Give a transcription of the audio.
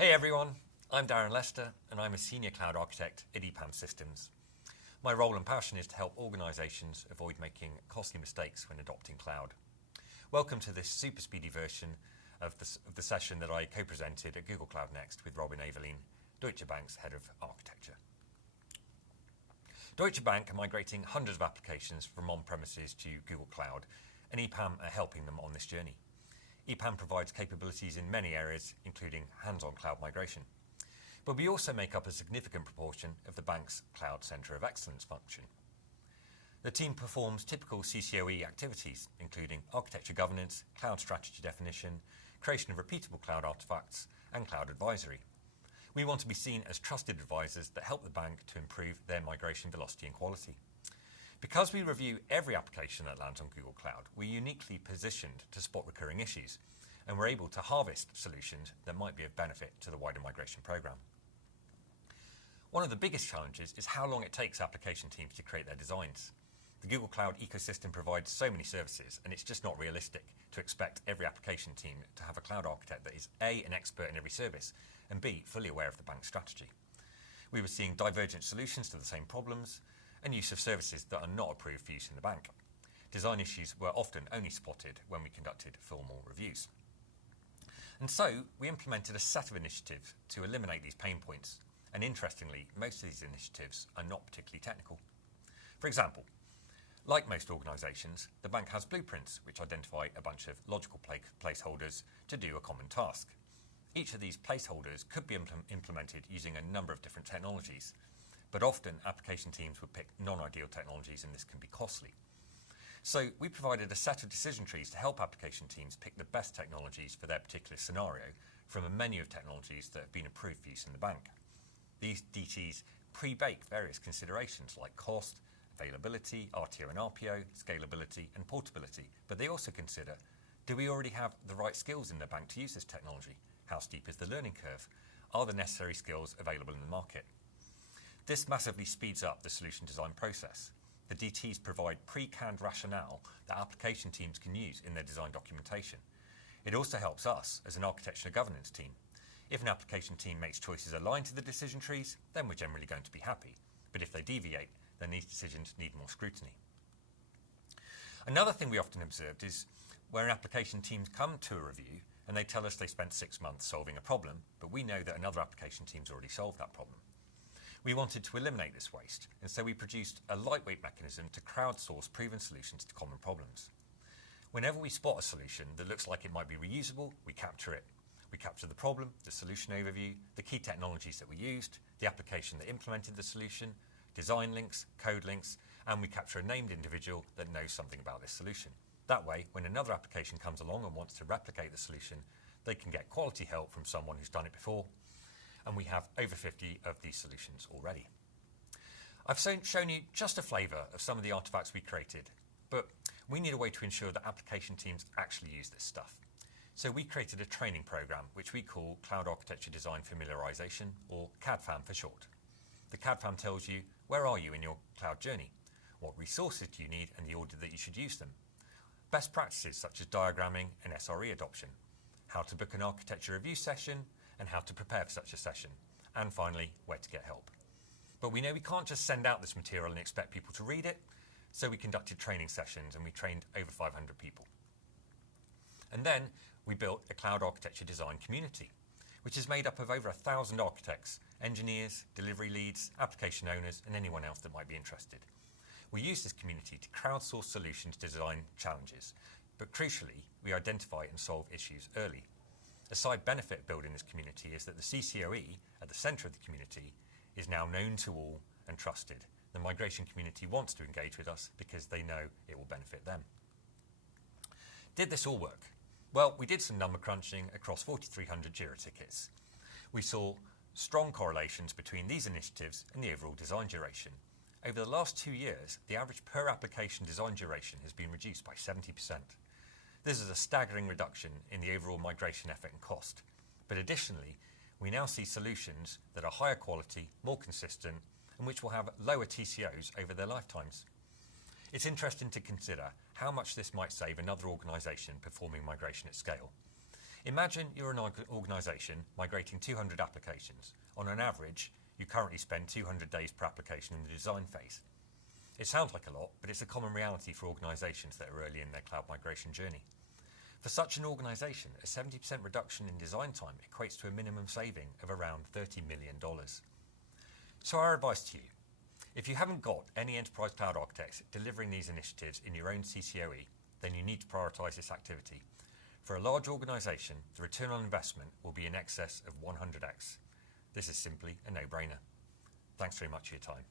Hey everyone, I'm Darren Lester and I'm a Senior Cloud Architect at EPAM Systems. My role and passion is to help organisations avoid making costly mistakes when adopting cloud. Welcome to this super speedy version of the session that I co-presented at Google Cloud Next with Robin Aveline, Deutsche Bank's Head of Architecture. Deutsche Bank are migrating hundreds of applications from on-premises to Google Cloud, and EPAM are helping them on this journey. EPAM provides capabilities in many areas, including hands-on cloud migration. But we also make up a significant proportion of the bank's Cloud Centre of Excellence function. The team performs typical CCOE activities, including architecture governance, cloud strategy definition, creation of repeatable cloud artifacts, and cloud advisory. We want to be seen as trusted advisors that help the bank to improve their migration velocity and quality. Because we review every application that lands on Google Cloud, we're uniquely positioned to spot recurring issues, and we're able to harvest solutions that might be of benefit to the wider migration program. One of the biggest challenges is how long it takes application teams to create their designs. The Google Cloud ecosystem provides so many services, and it's just not realistic to expect every application team to have a cloud architect that is A, an expert in every service, and B, fully aware of the bank's strategy. We were seeing divergent solutions to the same problems, and use of services that are not approved for use in the bank. Design issues were often only spotted when we conducted formal reviews. And so we implemented a set of initiatives to eliminate these pain points, and interestingly, most of these initiatives are not particularly technical. For example, like most organisations, the bank has blueprints which identify a bunch of logical placeholders to do a common task. Each of these placeholders could be implemented using a number of different technologies, but often application teams would pick non-ideal technologies, and this can be costly. So we provided a set of decision trees to help application teams pick the best technologies for their particular scenario from a menu of technologies that have been approved for use in the bank. These DTs pre-bake various considerations like cost, availability, RTO and RPO, scalability and portability, but they also consider, do we already have the right skills in the bank to use this technology? How steep is the learning curve? Are the necessary skills available in the market? This massively speeds up the solution design process. The DTs provide pre-canned rationale that application teams can use in their design documentation. It also helps us as an architecture governance team. If an application team makes choices aligned to the decision trees, then we're generally going to be happy. But if they deviate, then these decisions need more scrutiny. Another thing we often observed is where application teams come to a review and they tell us they spent 6 months solving a problem, but we know that another application team's already solved that problem. We wanted to eliminate this waste, and so we produced a lightweight mechanism to crowdsource proven solutions to common problems. Whenever we spot a solution that looks like it might be reusable, we capture it. We capture the problem, the solution overview, the key technologies that we used, the application that implemented the solution, design links, code links, and we capture a named individual that knows something about this solution. That way, when another application comes along and wants to replicate the solution, they can get quality help from someone who's done it before, and we have over 50 of these solutions already. I've shown you just a flavour of some of the artifacts we created, but we need a way to ensure that application teams actually use this stuff. So we created a training programme which we call Cloud Architecture Design Familiarisation, or CADFAM for short. The CADFAM tells you where are you in your cloud journey, what resources do you need and the order that you should use them, best practices such as diagramming and SRE adoption, how to book an architecture review session, and how to prepare for such a session, and finally, where to get help. But we know we can't just send out this material and expect people to read it, so we conducted training sessions and we trained over 500 people. And then we built a cloud architecture design community, which is made up of over 1,000 architects, engineers, delivery leads, application owners, and anyone else that might be interested. We use this community to crowdsource solutions to design challenges, but crucially, we identify and solve issues early. A side benefit of building this community is that the CCOE, at the centre of the community, is now known to all and trusted. The migration community wants to engage with us because they know it will benefit them. Did this all work? Well, we did some number crunching across 4,300 Jira tickets. We saw strong correlations between these initiatives and the overall design duration. Over the last 2 years, the average per application design duration has been reduced by 70%. This is a staggering reduction in the overall migration effort and cost. But additionally, we now see solutions that are higher quality, more consistent, and which will have lower TCOs over their lifetimes. It's interesting to consider how much this might save another organisation performing migration at scale. Imagine you're an organisation migrating 200 applications. On an average, you currently spend 200 days per application in the design phase. It sounds like a lot, but it's a common reality for organisations that are early in their cloud migration journey. For such an organisation, a 70% reduction in design time equates to a minimum saving of around $30 million. So our advice to you, if you haven't got any enterprise cloud architects delivering these initiatives in your own CCOE, then you need to prioritise this activity. For a large organisation, the return on investment will be in excess of 100x. This is simply a no-brainer. Thanks very much for your time.